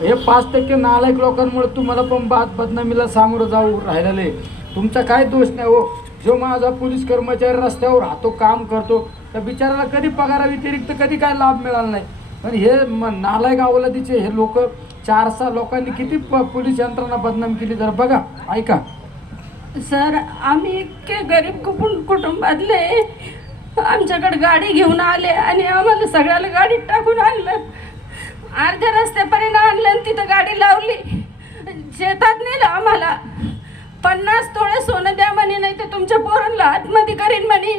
हे पाच टक्के नालायक लोकांमुळे तुम्हाला पण बात बदनामीला सामोरं जाऊ राहिलेलं. आहे तुमचा काय दोष नाही हो. जो माझा पोलीस कर्मचारी रस्त्यावर राहतो काम करतो त्या बिचाराला कधी पगाराव्यतिरिक्त कधी काय लाभ मिळाला नाही. पण हे म- नालायक अवलादीचे हे लोक चार सहा लोकांनी किती प- पोलीस यंत्रणा बदनाम केली जर बघा ऐका. सर आम्ही इतके गरीब कुटुंब कुटुंबातले. आमच्याकडे गाडी घेऊन आले आणि आम्हाला सगळ्याला गाडीत टाकून आणलं. अर्ध्या रस्त्यापर्यंत आणलं आणि तिथं गाडी लावली. शेतात नेलं आम्हाला. पन्नास तोळे सोनं द्या म्हणे नाही तर तुमच्या पोरांना आतमध्ये करीन म्हणे.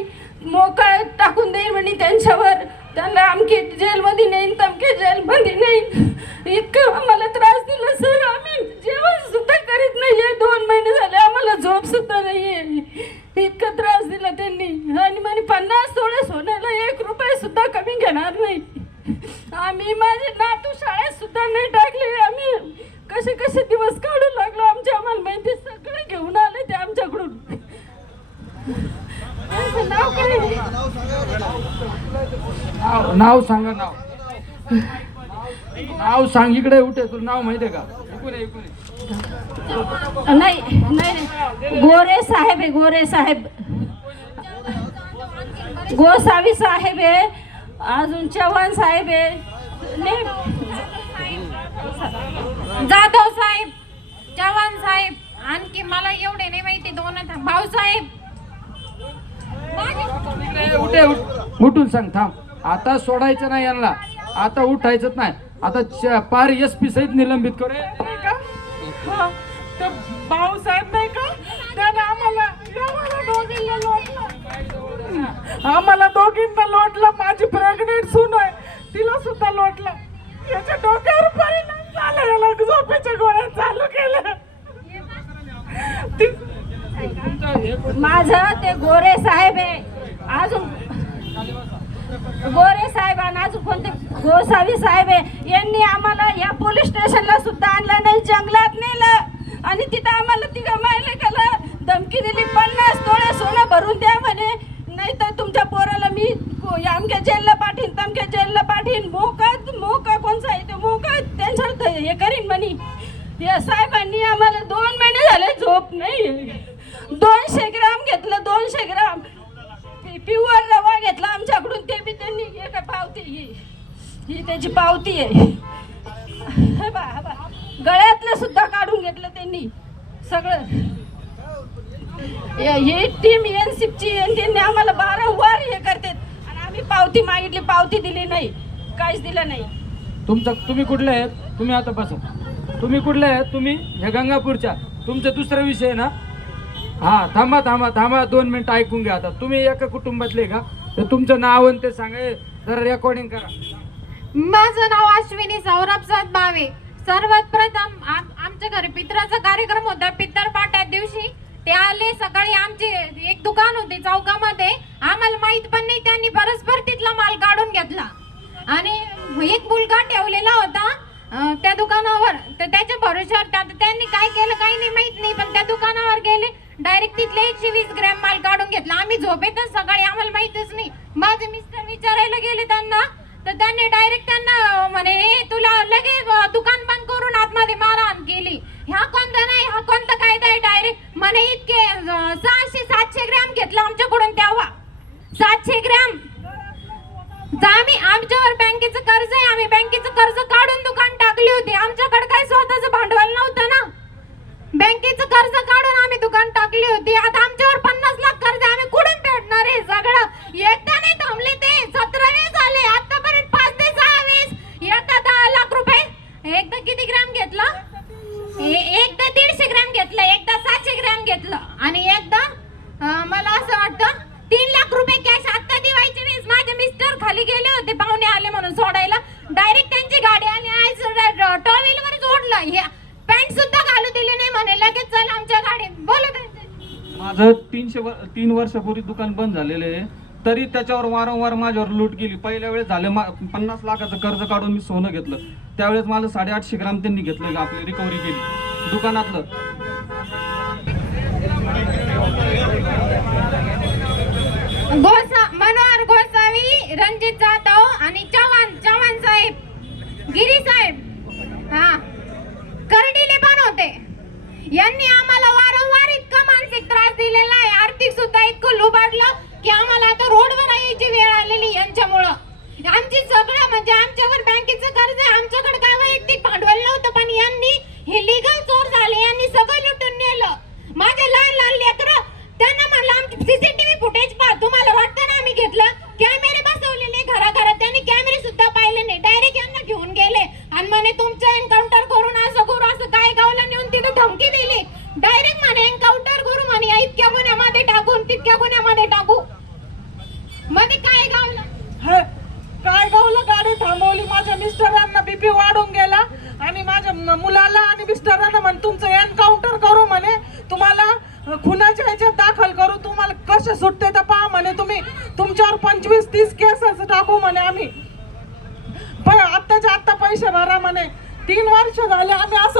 मोकळ टाकून देईन म्हणे त्यांच्यावर. त्यांना आमकी जेलमध्ये नेईन तमके जेलमध्ये नेईन. इतकं आम्हाला त्रास दिला सर आम्ही जेवण सुद्धा करीत नाहीये दोन महिने झाले आम्हाला झोप सुद्धा नाहीये इतका त्रास दिला त्यांनी आणि म्हणे पन्नास तोळे सोन्याला एक रुपये सुद्धा कमी घेणार नाही आम्ही माझे नातू शाळेत सुद्धा नाही टाकले. आम्ही कसे कसे दिवस काढू लागलो आमच्या आम्हाला माहिती सगळे घेऊन आले ते आमच्याकडून. नाव काय? नाव सांगा नाव. नाव सांग इकडे उठे तुला नाव माहिती आहे का? नाही नाही. गोरे साहेब आहे गोरे साहेब. गोसावी साहेब आहे. अजून चव्हाण साहेब आहे. जाधव साहेब चव्हाण साहेब आणखी मला एवढे नाही माहिती दोन भाऊ साहेब. उठे उठ- उठून सांग थांब. आता सोडायचं नाही यांना. आता उठायचंच नाही. आता पार एस पी सहित निलंबित करू. का? हा. भाऊसाहेब नाही का? त्याने आम्हाला आम्हाला दोघींना लोटलं आम्हाला दोघींना लोटलं माझी प्रेग्नेंट सून आहे तिला सुद्धा लोटलं याच्या डोक्यावर परिणाम झाला याला झोपेच्या गोळ्या चालू केल्या ती- माझं ते गोरे साहेब आहे अजून गोरे साहेब आणि अजून कोणते गोसावी साहेब आहे यांनी आम्हाला या पोलीस स्टेशनला सुद्धा आणलं नाही जंगलात नेलं. आणि तिथं आम्हाला तिघं मायले केलं धमकी दिली पन्नास तोळे सोनं भरून द्या म्हणे. नाही तर तुमच्या पोराला मी आमक्या या अमक्या जेलला पाठीन तमक्या जेलला पाठीन. मोकत मोका कोणचा आहे तो मोकत. त्यांच्यावर हे करीन म्हणे. या साहेबांनी आम्हाला दोन महिने झाले झोप नाही. दोनशे ग्राम घेतलं दोनशे ग्राम. प्युअर रवा घेतला आमच्याकडून ते बी त्यांनी हे काय पावती ही. ही त्याची पावती आहे. हे बा बा. गळ्यातलं सुद्धा काढून घेतलं त्यांनी. सगळं. हे- ही टीम एन ची त्यांनी आम्हाला वारंवार हे करतात आणि आम्ही पावती मागितली पावती दिली नाही. काहीच दिलं नाही. तुमचं तुम्ही कुठले आहेत? तुम्ही आता बसा. तुम्ही कुठले आहेत? तुम्ही हे गंगापूरच्या. तुमचा दुसरा विषय आहे ना? हा थांबा थांबा थांबा दोन मिनिटं ऐकून घ्या आता. तुम्ही एका कुटुंबातले का? तर तुमचं नाव आणि ते सांगा. ए, जरा रेकॉर्डिंग करा. माझं नाव अश्विनी सौरभ बावे सर्वात प्रथम आम- आमच्या घरी पित्राचा कार्यक्रम होता. पित्तर पाट्या दिवशी ते आले. सकाळी आमचे एक दुकान होते चौकामध्ये. आम्हाला माहीत पण नाही त्यांनी परस्पर तिथला माल काढून घेतला. आणि एक मुलगा ठेवलेला होता अं, त्या दुकानावर. तर त्याच्या भरोश्यावर त्या- त्यांनी काय केलं काही नाही माहीत नाही. पण त्या दुकानावर गेले. डायरेक्ट तिथले एकशे वीस ग्रॅम माल काढून घेतला. आम्ही झोपेतच सकाळी आम्हाला माहितच नाही. माझे मिस्टर विचारायला गेले त्यांना. तर त्यांनी डायरेक्ट त्यांना म्हणे तुला लगेच दुकान बंद करून आतमध्ये मारहाण केली. ह्या कोणता नाही हा कोणता कायदा आहे डायरेक्ट म्हणे इतके सहाशे सातशे ग्रॅम घेतला आमच्याकडून तेव्हा. सातशे ग्रॅम. जा आम्ही आमच्यावर बँकेचं कर्ज आहे. आम्ही बँकेचं कर्ज काढून दुकान टाकली होती. आमच्याकडे काय स्वतःचं भांडवल नव्हतं ना बँकेचं कर्ज काढून आम्ही दुकान टाकली होती आता आमच्यावर पन्नास लाख कर्ज आहे, आम्ही कुठून फेडणार आहे सगळं एकदा नाही थांबले ते सतरा वेळेस झाले आतापर्यंत पाच ते सहा वेळेस एकदा दहा लाख रुपये एकदा किती ग्रॅम घेतला ए- एकदा दीडशे ग्रॅम घेतलं एकदा सातशे ग्रॅम घेतलं आणि एकदा अं, मला असं वाटतं तीन लाख रुपये कॅश आता दिवाळीच्या वेळेस माझे मिस्टर खाली गेले होते पाहुणे आले म्हणून सोडायला. डायरेक्ट त्यांची गाडी आणि आज टॉवेल वर जोडलं हे पॅन्ट सुद्धा घालू दिली नाही म्हणे. लगेच चल आमच्या गाडीत बोलत माझं तीनशे वर तीन वर्षापूर्वी दुकान बंद झालेलं आहे. तरी त्याच्यावर वारंवार माझ्यावर लूट केली पहिल्या वेळेस झाले मा पन्नास लाखाचं कर्ज काढून मी सोनं घेतलं. त्यावेळेस मला साडेआठशे ग्राम त्यांनी घेतलं आपली रिकव्हरी केली. दुकानातलं. गोसा गोसावी रणजित जाधव आणि चव्हाण चव्हाण साहेब गिरी साहेब. हा. करडीले पण होते. यांनी आम्हाला वारंवार इतका मानसिक त्रास दिलेला आहे. आर्थिक सुद्धा इतकं लुबाडलं की आम्हाला आता रोडवर यायची वेळ आलेली यांच्यामुळं. आणि एन्काउंटर करू म्हणे या इतक्या गुन्ह्यामध्ये टाकून तितक्या गुन्ह्यामध्ये टाकू. मध्ये काय गावलं? ह, काय गावलं? गाडी थांबवली. माझ्या मिस्टरांना बीपी वाढून गेला आणि माझ्या म- मुलाला आणि मिस्टरांना म्हण तुमचं एन्काउंटर करू म्हणे. तुम्हाला अ, खुनाच्या ह्याच्यात दाखल करू. तुम्हाला कसे सुटते तर पहा म्हणे तुम्ही. तुमच्यावर पंचवीस तीस केसेस टाकू म्हणे आम्ही. पण आत्ताच्या आत्ता पैसे भरा म्हणे. तीन वर्ष झाले आम्ही असं